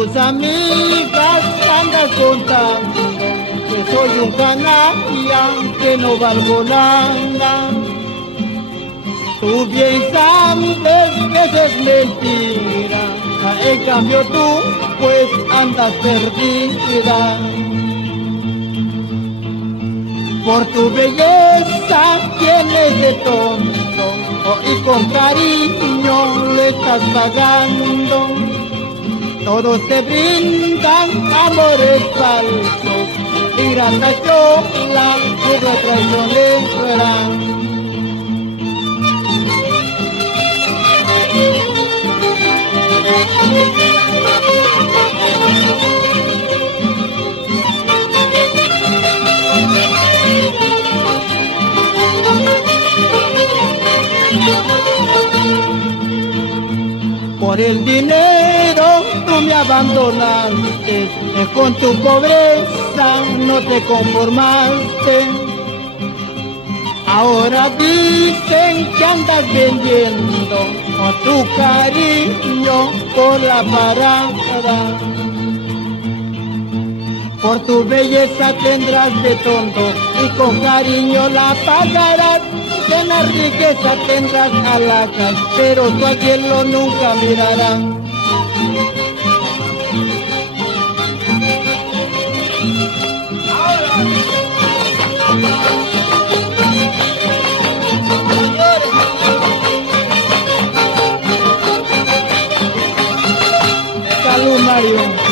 tus amigas andas contando que soy un canalla, que no valgo nada. Tú bien sabes que eso es mentira, en cambio tú pues andas perdida. Por tu belleza tienes de tonto y con cariño le estás pagando. Todos te brindan amores falsos y grata chola puro traicionero serán. Por el dinero tú me abandonaste, con tu pobreza no te conformaste. Ahora dicen que andas vendiendo tu cariño por la parada. Por tu belleza tendrás de tonto y con cariño la pagarás. En la riqueza tendrás alhajas, pero tú a quien lo nunca mirarás. Salud, Mario.